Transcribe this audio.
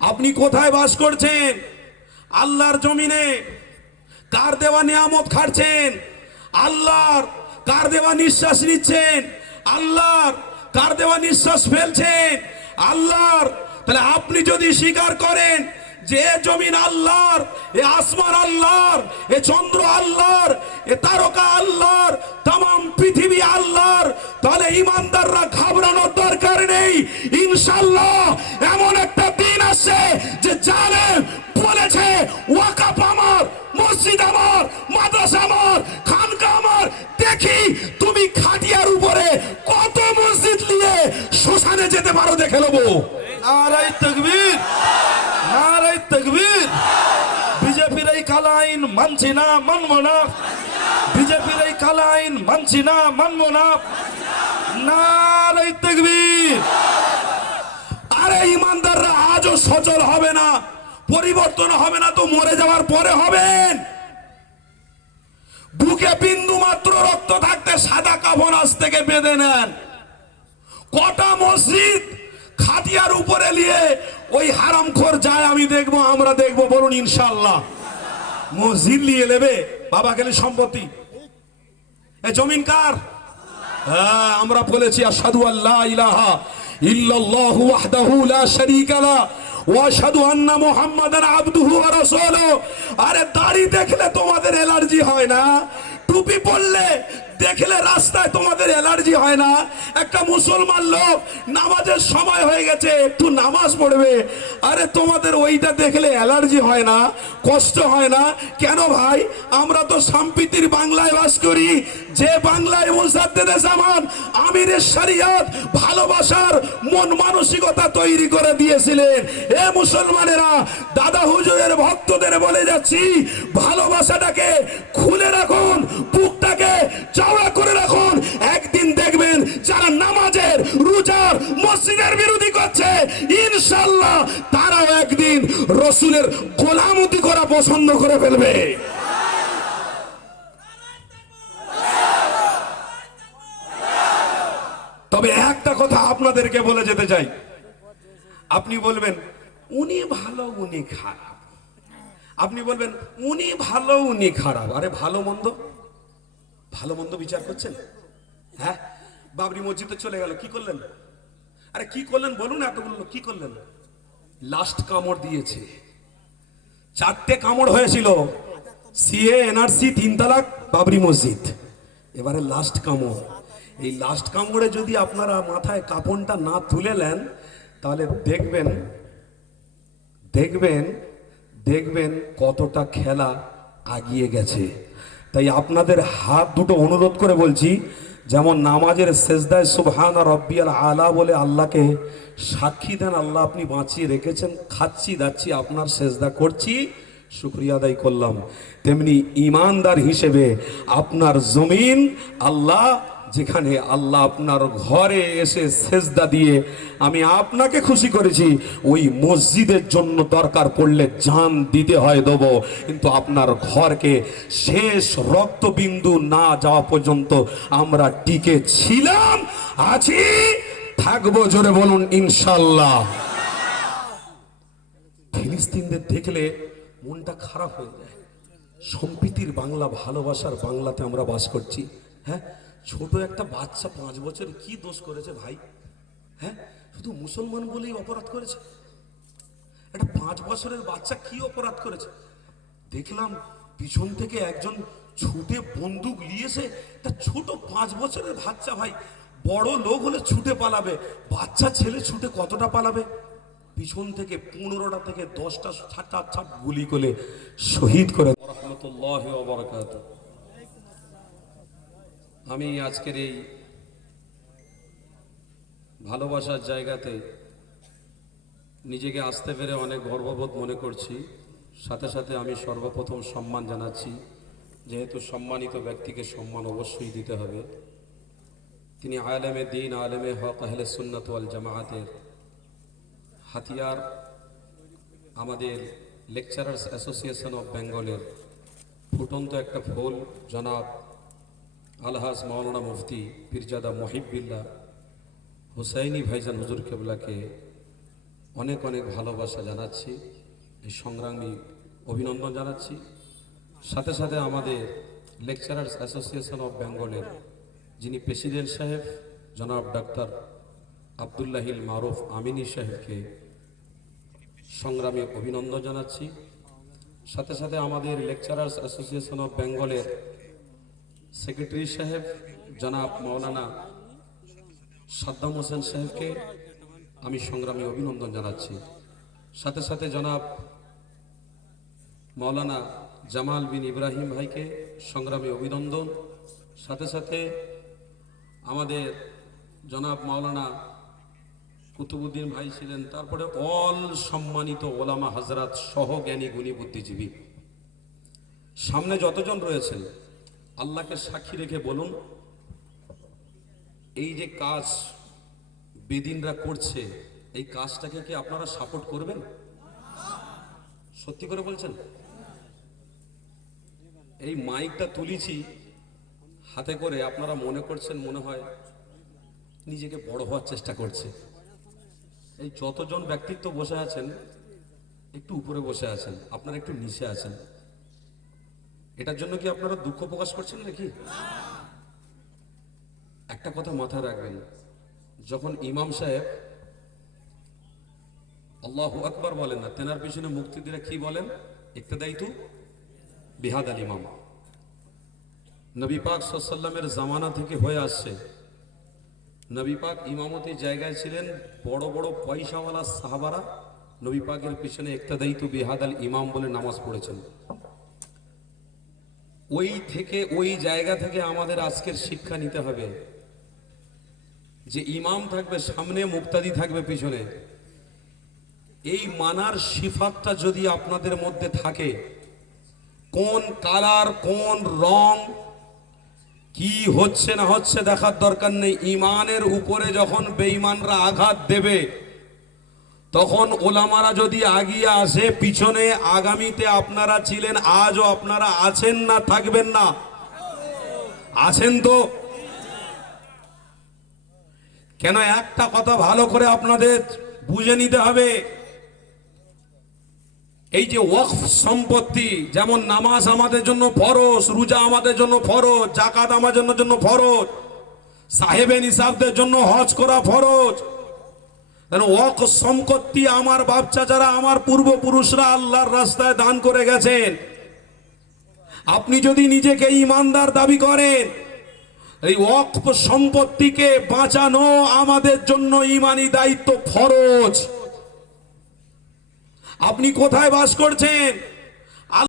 আপনি কোথায় বাস করছেন? আল্লাহর জমিনে কার দেওয়া নিয়ামত খাচ্ছেন আল্লাহর কার দেওয়া নিঃশ্বাস নিচ্ছেন? আল্লাহর কার দেওয়া নিঃশ্বাস ফেলছেন? আল্লাহর, তাহলে আপনি যদি স্বীকার করেন যে জমিন আল্লাহর, এ আসমান আল্লাহর, এ চন্দ্র আল্লাহর, এ তারকা আল্লাহর তাম পৃথিবী আল্লাহর, তাহলে ইমানদাররা ঘাবড়ানোর দরকার নেই। ইনশাল্লাহ এমন নারাই তকবীর নারাই বিজেপির এই কালা আইন মানছি না, মানবো না। বিজেপির এই কালা আইন মানছি না, মানবো না। নারাই তকবীর। আরে ইমানদাররা, আজও সচল হবে না, পরিবর্তন হবে না তো মরে যাওয়ার পরে হবেন। বুকে বিন্দু মাত্র রক্ত থাকতে সাদা কাফন আজ থেকে বেঁধে নেন। কটা মসজিদ খাটিয়ার উপরে নিয়ে ওই হারামখোর যায়, আমি দেখব, আমরা দেখব, বলুন ইনশাল্লাহ মসজিদ নিয়ে নেবে, বাবা গেলে সম্পত্তি। এ জমিন কার? হ্যাঁ আমরা বলেছি আসাদু আল্লাহ ইলাহা ইল্লাল্লাহু ওয়াহদাহু লা শারীকা লা ওয়া আশহাদু আন্না মুহাম্মাদান আবদুহু ওয়া রাসূলুহু। আরে দাড়ি দেখলে তোমাদের অ্যালার্জি হয় না? টুপি পরলে দেখলে রাস্তায় তোমাদের অ্যালার্জি হয় না? একটা মুসলমান লোক নামাজের সময় হয়ে গেছে, একটু নামাজ পড়বে। আরে তোমাদের ওইটা দেখলে অ্যালার্জি হয় না, কষ্ট হয় না? কেন ভাই? আমরা তো সম্প্রীতির বাংলায় বাস করি। যে বাংলায় মুসাদ্দেদে জামান আমিরের শরিয়ত ভালোবাসার মন মানসিকতা তৈরি করে দিয়েছিলেন। এ মুসলমানেরা, দাদা হুজুরের ভক্তদের বলে যাচ্ছি, ভালোবাসাটাকে খুলে রাখুন, বুকটাকে চাওড়া করে রাখুন। একদিন দেখবেন যারা নামাজের রোজার মসজিদের বিরোধী করছে ইনশাল্লাহ তারাও একদিন রসুলের গোলামতি করা পছন্দ করে ফেলবে। তবে একটা কথা আপনাদেরকে বলে যেতে চাই। আপনি বলবেন, উনি ভালো, উনি খারাপ। আপনি বলবেন, উনি ভালো, উনি খারাপ। আরে ভালো মন্দ? ভালো মন্দ বিচার করছেন? হ্যাঁ? বাবরি মসজিদে চলে গেল, কি করলেন? আরে কি করলেন বলুন এতগুলো কি করলেন? লাস্ট কামড় দিয়েছে। চারটে কামড় হয়েছিল। সিএ, এনআরসি তিন তালাক বাবরি মসজিদ। এবারে লাস্ট কামড়। এই লাস্ট কামড়ে যদি আপনারা মাথায় কাপড়টা না তুলে নেন, তাহলে দেখবেন দেখবেন দেখবেন কতটা খেলা আগিয়ে গেছে। তাই আপনাদের হাত দুটো অনুরোধ করে বলছি, যেমন নামাজের সেজদায় সুবহান আর রব্বিয়াল আলা বলে আল্লাহকে সাক্ষী দেন, আল্লাহ আপনি বাঁচিয়ে রেখেছেন, খাচ্ছি, দাচ্ছি, আপনার সেজদা করছি, শুক্রিয়া আদায় করলাম। তেমনি ইমানদার হিসেবে আপনার জমিন আল্লাহ যেখানে আল্লাহ আপনার ঘরে এসে সেজদা দিয়ে আমি আপনাকে খুশি করেছি, ওই মসজিদের জন্য দরকার পড়লে জান দিতে হয় দেবো। কিন্তু আপনার ঘরকে শেষ রক্তবিন্দু না যাওয়া পর্যন্ত আমরা টিকে ছিলাম, আছি, থাকব জোরে বলুন ইনশাল্লাহ। ফিলিস্তিনদের দেখলে মনটা খারাপ হয়ে যায়। সম্প্রীতির বাংলা, ভালোবাসার বাংলাতে আমরা বাস করছি হ্যাঁ? ছোট একটা বাচ্চা পাঁচ বছর কি দোষ করেছে ভাই? হ্যাঁ? শুধু মুসলমান বলেই অপরাধ করেছে? একটা পাঁচ বছরের বাচ্চা কি অপরাধ করেছে? দেখলাম পিছন থেকে একজন ছুটে বন্দুক নিয়েছে একটা ছোট পাঁচ বছরের বাচ্চা ভাই, বড় লোক হলে ছুটে পালাবে। বাচ্চা ছেলে ছুটে কতটা পালাবে? পিছন থেকে পনেরোটা থেকে দশটা ছাটা ছাপ গুলি করে শহীদ করে। রহমতুল্লাহ আমি আজকের এই ভালোবাসার জায়গাতে নিজেকে আসতে পেরে অনেক গর্ববোধ মনে করছি। সাথে সাথে আমি সর্বপ্রথম সম্মান জানাচ্ছি। যেহেতু সম্মানিত ব্যক্তিকে সম্মান অবশ্যই দিতে হবে। তিনি আলেমে দিন, আলেমে হক, আহলে সুন্নাত ওয়াল হাতিয়ার। আমাদের লেকচারার্স অ্যাসোসিয়েশন অফ বেঙ্গলের ফুটন্ত একটা ফুল, জনাব আলহাজ মাওলানা মুফতি পীরজাদা মহিবিল্লা হুসাইনি ভাইজান হুজুর কেবলাকে অনেক অনেক ভালোবাসা জানাচ্ছি, এই সংগ্রামী অভিনন্দন জানাচ্ছি। সাথে সাথে আমাদের লেকচারার্স অ্যাসোসিয়েশন অফ বেঙ্গলের যিনি প্রেসিডেন্ট সাহেব, জনাব ডাক্তার আবদুল্লাহিল মারুফ আমিনী সাহেবকে সংগ্রামী অভিনন্দন জানাচ্ছি। সাথে সাথে আমাদের লেকচারার্স অ্যাসোসিয়েশন অফ বেঙ্গলের সেক্রেটারি সাহেব, জনাব মৌলানা সাদ্দাম হোসেন সাহেবকে আমি সংগ্রামী অভিনন্দন জানাচ্ছি। সাথে সাথে জনাব মাওলানা জামাল বিন ইব্রাহিম ভাইকে সংগ্রামী অভিনন্দন। সাথে সাথে আমাদের জনাব মাওলানা কুতুবুদ্দিন ভাই ছিলেন, তারপরে অল সম্মানিত ওলামা হাজরাত সহ জ্ঞানী গুণী বুদ্ধিজীবী। সামনে যতজন রয়েছেন আল্লাহকে সাক্ষী রেখে বলুন, এই যে কাজ বেদিনরা করছে, এই কাজটাকে কি আপনারা সাপোর্ট করবেন? সত্যি করে বলছেন? এই মাইকটা তুলেছি, হাতে করে আপনারা মনে করছেন, মনে হয় নিজেকে বড় হওয়ার চেষ্টা করছে। এই যতজন ব্যক্তিত্ব বসে আছেন, একটু উপরে বসে আছেন, আপনারা একটু নিচে আছেন। এটার জন্য কি আপনারা দুঃখ প্রকাশ করছেন নাকি? একটা কথা মাথায় রাখবেন, যখন ইমাম সাহেব আল্লাহ আকবার বলেন না, তেনার পিছনে মুক্তিদিরা কি বলেন? ইত্তেদাই তু বিহাদ আল ইমাম। নবী পাক সাল্লামের জামানা থেকে হয়ে আসছে। নবী পাক ইমামতির জায়গায় ছিলেন বড় বড় পয়সাওয়ালা সাহাবারা, নবী পাকের পিছনে ইত্তেদাই তু বিহাদ আল ইমাম বলে নামাজ পড়েছেন। ওই থেকে, ওই জায়গা থেকে আমাদের আজকের শিক্ষা নিতে হবে। যে ইমাম থাকবে, সামনে মুক্তাদি থাকবে পিছনে। এই মানার সিফাতটা যদি আপনাদের মধ্যে থাকে, কোন কালার, কোন রং, কি হচ্ছে না হচ্ছে দেখার দরকার নেই। ইমানের উপরে যখন বেঈমানরা আঘাত দেবে তখন ওলামারা যদি আগিয়ে আসে, পিছনে আগামীতে আপনারা ছিলেন, আজও আপনারা আছেন না, থাকবেন না? আছেন তো? কেন একটা কথা ভালো করে আপনাদের বুঝে নিতে হবে। এই যে ওয়াকফ সম্পত্তি, যেমন নামাজ আমাদের জন্য ফরজ, রোজা আমাদের জন্য ফরজ জাকাত আমাদের জন্য ফরজ সাহেবে নিসাবদের জন্য হজ করা ফরজ কেন সম্পত্তি আমার বাপ যারা আমার পূর্বপুরুষরা আল্লাহর রাস্তায় দান করে গেছেন। আপনি যদি নিজেকে ইমানদার দাবি করেন, এই অক্প সম্পত্তিকে বাঁচানো আমাদের জন্য ইমানি দায়িত্ব ফরজ। আপনি কোথায় বাস করছেন?